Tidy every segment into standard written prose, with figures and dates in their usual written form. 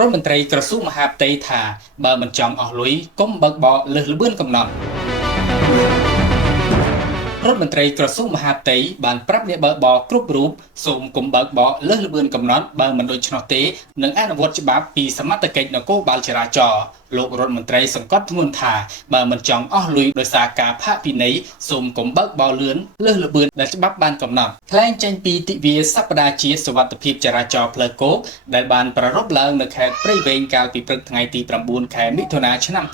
រដ្ឋមន្ត្រីក្រសួងមហាផ្ទៃថាបើមិនចង់អស់លុយកុំបើកបរលើសល្បឿនកំណត់រដ្ឋមន្ត្រីក្រសួងមហាផ្ទៃបានប្រាប់អ្នកបើកបរគ្រប់រូបសូមកុំបើកបរលើសល្បឿនកំណត់បើមិនដូច្នោះទេនឹងអនុវត្តច្បាប់ពីសមត្ថកិច្ចនគរបាលចរាចរណ៍លោករដ្ឋមន្ត្រីសង្កត់ធ្ងន់ថាបើមិនចង់អស់លុយដោយសារការផាកពិន័យសូមកុំបើកបរលឿនលើសល្បឿនដែលច្បាប់បានកំណត់ថ្លែងចេញពីទិវាសប្តាហ៍ជាតិសុវត្ថិភាពចរាចរណ៍ផ្លូវគោកដែលបានប្រារព្ធឡើងនៅខេត្តព្រៃវែងកាលពីព្រឹកថ្ងៃទី9ខែមិថុនាឆ្នាំ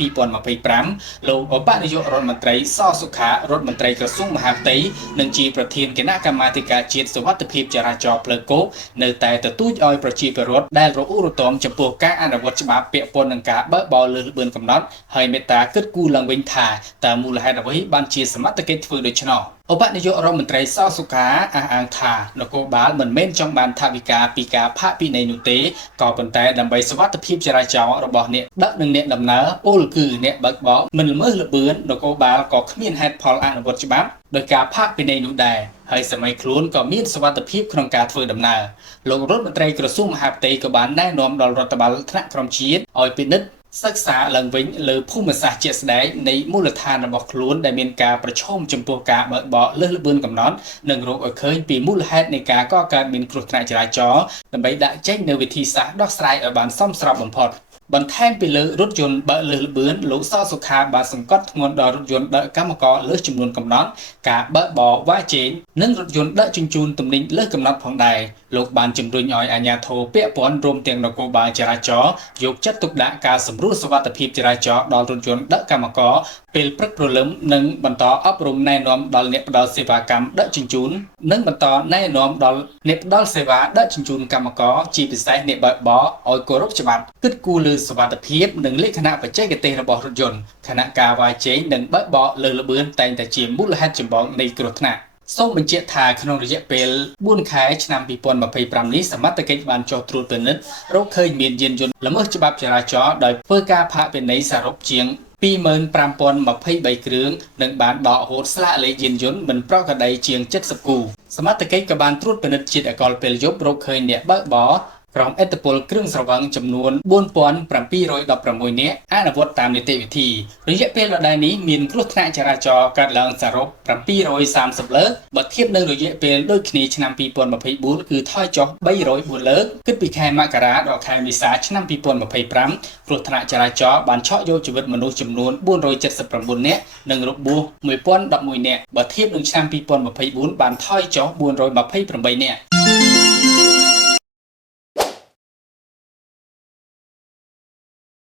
2025លោកឧបនាយករដ្ឋមន្ត្រីសសុខារដ្ឋមន្ត្រីក្រសួងមហាផ្ទៃនិងជាប្រធានគណៈកម្មាធិការជាតិសុវត្ថិភាពចរាចរណ៍ផ្លូវគោកនៅតែទទូចឲ្យប្រជាពលរដ្ឋដែលរអ៊ូរទាំចំពោះការអនុវត្តច្បាប់ពាក់ព័ន្ធនឹងការបើកបរលើសល្បឿនកំណត់ហើយមេត្តាគិតគូរឡើងវិញថាតើមូលហេតុអ្វីបានជាសមត្ថកិច្ចធ្វើដូច្នោះឧបនាយករដ្ឋមន្ត្រីសសុខាអះអាងថានគរបាលមិនមែនចង់បានថវិកាពីការផាកពិន័យនោះទេក៏ប៉ុន្តែដើម្បីសុវត្ថិភាពចរាចរណ៍របស់អ្នកដឹកនិងអ្នកដំណើរពលគឺអ្នកបើកបរមិនល្មើសល្បឿននគរបាលក៏គ្មានហេតុផលអនុវត្តច្បាប់ដោយការផាកពិន័យនោះដែរហើយសម័យខ្លួនក៏មានសុវត្ថិភាពក្នុងការធ្វើដំណើរលោករដ្ឋមន្ត្រីក្រសួងមហាផ្ទៃក៏បានណែនាំដល់រដ្ឋបាលថ្នាក់ក្រោមជាតិឲ្យពិនិត្យសិក្សាឡើងវិញលើភូមិសាស្ត្រជាក់ស្ដែងនៃមូលដ្ឋានរបស់ខ្លួនដែលមានការប្រឈមចំពោះការបើកបរលើសល្បឿនកំណត់និងរកឲ្យឃើញពីមូលហេតុនៃការកកើតមានគ្រោះថ្នាក់ចរាចរណ៍ដើម្បីដាក់ចេញនូវវិធីសាស្ត្រដោះស្រាយឲ្យបានសមស្របបំផុតបន្ថែមពីលើរថយន្តបើកលើសល្បឿនលោកសសុខាបានសង្កត់ធ្ងន់ដល់រថយន្តដឹកកម្មករលើសចំនួនកំណត់ការបើកបរវ៉ាជែងនិងរថយន្តដឹកជញ្ជូនទំនិញលើសកំណត់ផងដែរលោកបានជំរុញឲ្យអាជ្ញាធរពាក់ព័ន្ធរួមទាំងនគរបាលចរាចរណ៍យកចិត្តទុកដាក់ការសម្រួលសុវត្ថិភាពចរាចរណ៍ដល់រថយន្តដឹកកម្មករពេលព្រឹកព្រលឹមនិងបន្តអប់រំណែនាំដល់អ្នកផ្ដល់សេវាកម្មដឹកជញ្ជូននិងបន្តណែនាំដល់អ្នកផ្ដល់សេវាដឹកជញ្ជូនកម្មករជាពិសេសអ្នកបើកបរឲ្យគោរពច្បាប់គិតគូរលើសុវត្ថិភាពនិងលក្ខណៈបច្ចេកទេសរបស់រថយន្តខណៈការវាយជែងនិងបើកបរលើសល្បឿនតែងតែជាមូលហេតុចម្បងនៃគ្រោះថ្នាក់សូមបញ្ជាក់ថាក្នុងរយៈពេល4ខែឆ្នាំ2025នេះសមត្ថកិច្ចបានចុះត្រួតពិនិត្យរកឃើញមានយានយន្តល្មើសច្បាប់ចរាចរណ៍ដោយធ្វើការផាកពិន័យសរុបជាង25,023 គ្រឿងនិងបានដកហូតស្លាកលេខយានយន្តមិនប្រក្រតីជាង70គូសមត្ថកិច្ចក៏បានត្រួតពិនិត្យជាតិអាល់កុលពេលយប់រកឃើញអ្នកបើកបរក្រុមឥទ្ធិពលគ្រឿងស្រវឹងចំនួន4716នាក់អនុវត្តតាមនីតិវិធីរយៈពេលដដែលនេះមានគ្រោះថ្នាក់ចរាចរណ៍កើតឡើងសរុប730លើកបើធៀបនឹងរយៈពេលដូចគ្នាឆ្នាំ2024គឺថយចុះ304លើកគិតពីខែមករាដល់ខែមេសាឆ្នាំ2025គ្រោះថ្នាក់ចរាចរណ៍បានឆក់យកជីវិតមនុស្សចំនួន479នាក់និងរបួស1011នាក់បើធៀបនឹងឆ្នាំ2024បានថយចុះ428នាក់